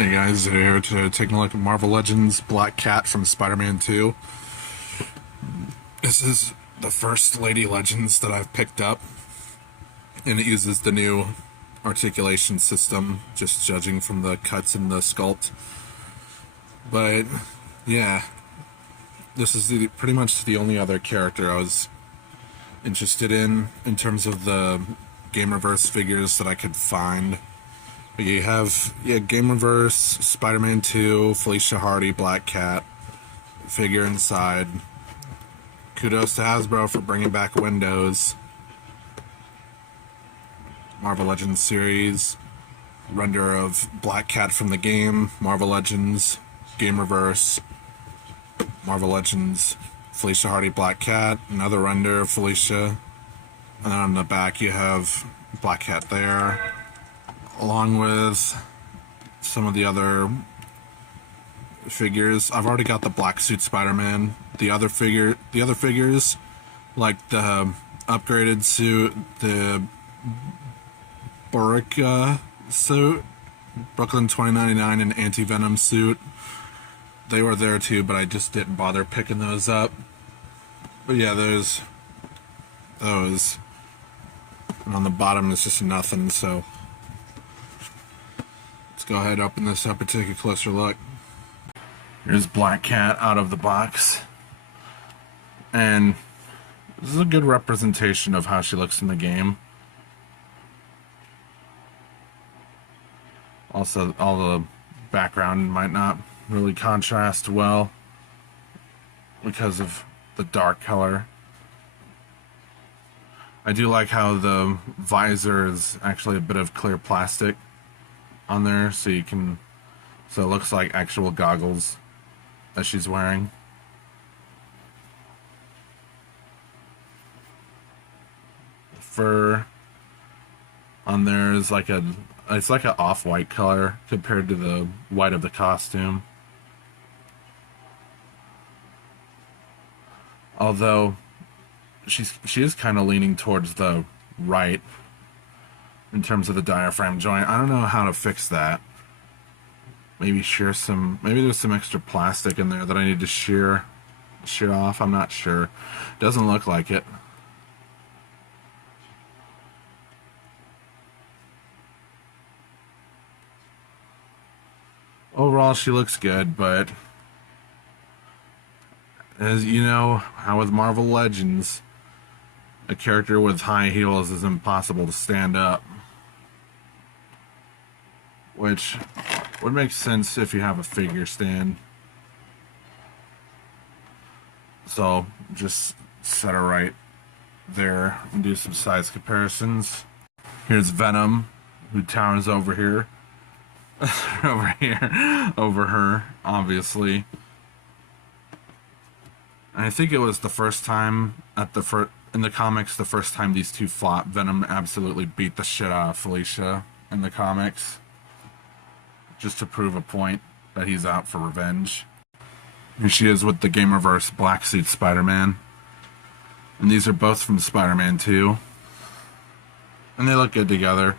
Hey guys, here to take a look at Marvel Legends Black Cat from Spider-Man 2. This is the first Lady Legends that I've picked up, and it uses the new articulation system, just judging from the cuts in the sculpt. But yeah, this is pretty much the only other character I was interested in terms of the GamerVerse figures that I could find. You have GamerVerse, Spider-Man 2, Felicia Hardy, Black Cat figure inside. Kudos to Hasbro for bringing back Windows. Marvel Legends series, render of Black Cat from the game, Marvel Legends, GamerVerse, Marvel Legends, Felicia Hardy, Black Cat, another render of Felicia. And then on the back you have Black Cat there, along with some of the other figures. I've already got the black suit Spider-Man. The other figures, like the upgraded suit, the Boric suit, Brooklyn 2099, and Anti-Venom suit, they were there too, but I just didn't bother picking those up. But yeah, there's those. And on the bottom is just nothing, so let's go ahead, open this up and take a closer look. Here's Black Cat out of the box. And this is a good representation of how she looks in the game. Also, all the background might not really contrast well because of the dark color. I do like how the visor is actually a bit of clear plastic on there, so it looks like actual goggles that she's wearing. The fur on there is it's like an off-white color compared to the white of the costume. Although she is kind of leaning towards the right in terms of the diaphragm joint. I don't know how to fix that. Maybe there's some extra plastic in there that I need to shear off. I'm not sure. Doesn't look like it. Overall, she looks good, but as you know, how with Marvel Legends, a character with high heels is impossible to stand up. Which would make sense if you have a figure stand. So just set her right there and do some size comparisons. Here's Venom, who towers over here. over her, obviously. And I think it was the first time in the comics, the first time these two fought, Venom absolutely beat the shit out of Felicia in the comics, just to prove a point that he's out for revenge. Here she is with the GamerVerse black suit Spider-Man. And these are both from Spider-Man 2. And they look good together.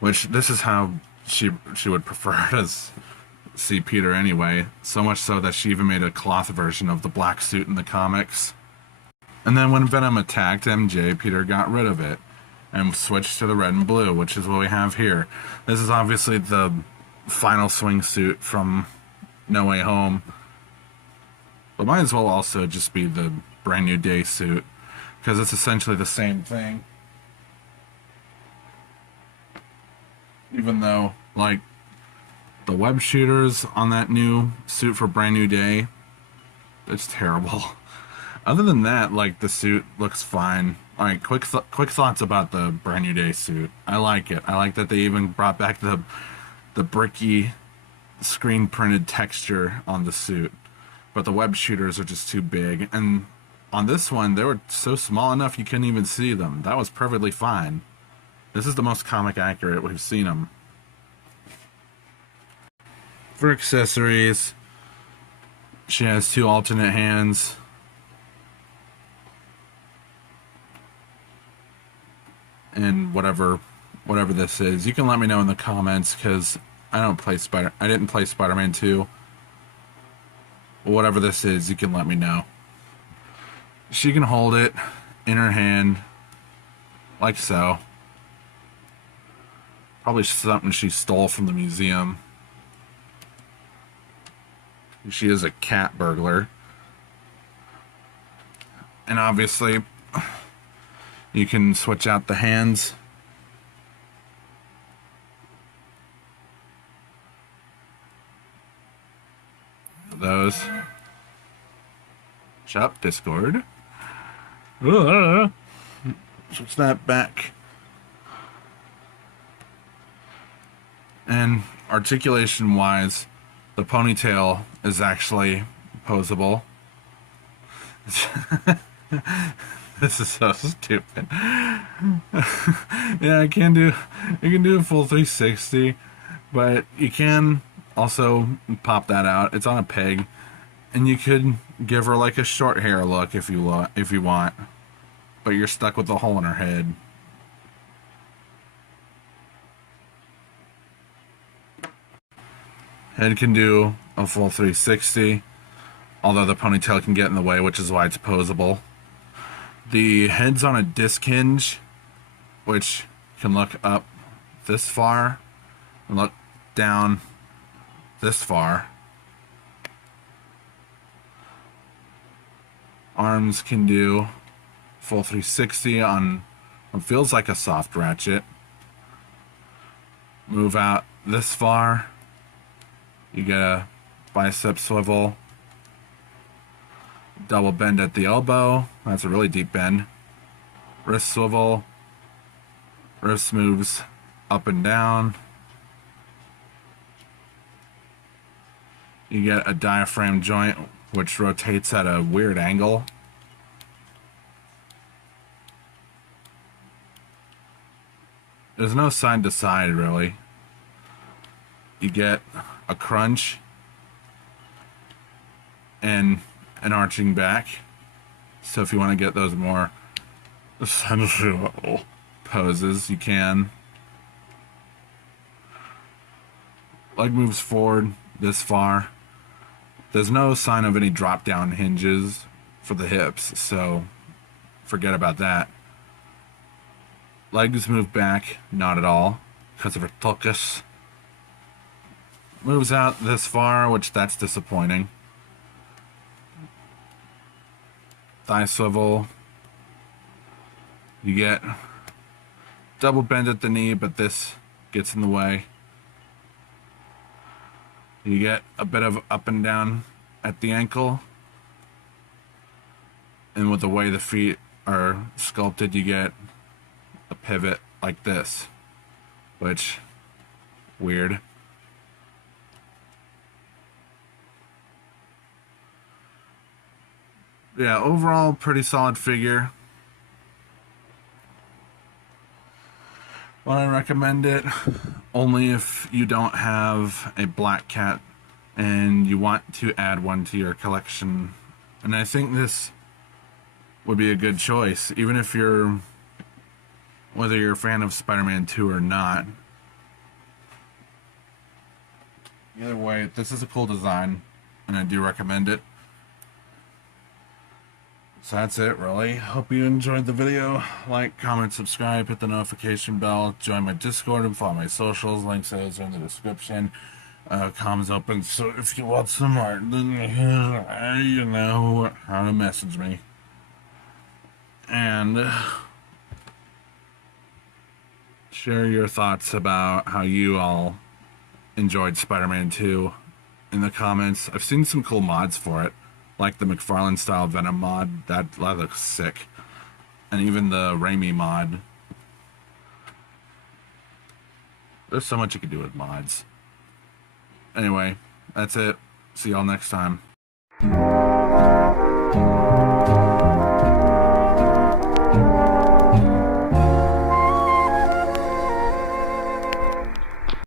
Which, this is how she would prefer to see Peter anyway. So much so that she even made a cloth version of the black suit in the comics. And then when Venom attacked MJ, Peter got rid of it and switched to the red and blue, which is what we have here. This is obviously the final swing suit from No Way Home, but might as well also just be the Brand New Day suit, because it's essentially the same thing. Even though, like, the web shooters on that new suit for Brand New Day, it's terrible. Other than that, like, the suit looks fine. Alright, quick thoughts about the Brand New Day suit. I like it. I like that they even brought back the bricky screen printed texture on the suit. But the web shooters are just too big. And on this one, they were so small enough you couldn't even see them. That was perfectly fine. This is the most comic accurate we've seen them. For accessories, she has two alternate hands. And whatever this is, you can let me know in the comments, because I didn't play Spider-Man 2. Whatever this is, you can let me know. She can hold it in her hand, like so. Probably something she stole from the museum. She is a cat burglar. And obviously, you can switch out the hands. Those. Shut up, Discord. Switch that back. And articulation-wise, the ponytail is actually posable. This is so stupid. Yeah, I can do a full 360, but you can also pop that out. It's on a peg, and you could give her like a short hair look if you want, but you're stuck with a hole in her head. Head can do a full 360, although the ponytail can get in the way, which is why it's posable. The head's on a disc hinge, which can look up this far and look down this far. Arms can do full 360 on what feels like a soft ratchet. Move out this far. You get a bicep swivel. Double bend at the elbow. That's a really deep bend. Wrist swivel. Wrist moves up and down. You get a diaphragm joint, which rotates at a weird angle. There's no side to side, really. You get a crunch and an arching back. So if you want to get those more sensual poses, you can. Leg moves forward this far. There's no sign of any drop down hinges for the hips, so forget about that. Legs move back, not at all, because of her tuchus. Moves out this far, which that's disappointing. Thigh swivel. You get double bend at the knee, but this gets in the way. You get a bit of up and down at the ankle. And with the way the feet are sculpted, you get a pivot like this, which, weird. Yeah, overall, pretty solid figure. Would I recommend it? Only if you don't have a black cat and you want to add one to your collection. And I think this would be a good choice, even if whether you're a fan of Spider-Man 2 or not. Either way, this is a cool design, and I do recommend it. So that's it, really. Hope you enjoyed the video. Like, comment, subscribe, hit the notification bell, join my Discord, and follow my socials. Links are in the description. Comms open, so if you want some art, then you know how to message me. And share your thoughts about how you all enjoyed Spider-Man 2 in the comments. I've seen some cool mods for it, like the McFarlane style Venom mod. That looks sick. And even the Raimi mod. There's so much you can do with mods. Anyway, that's it. See y'all next time.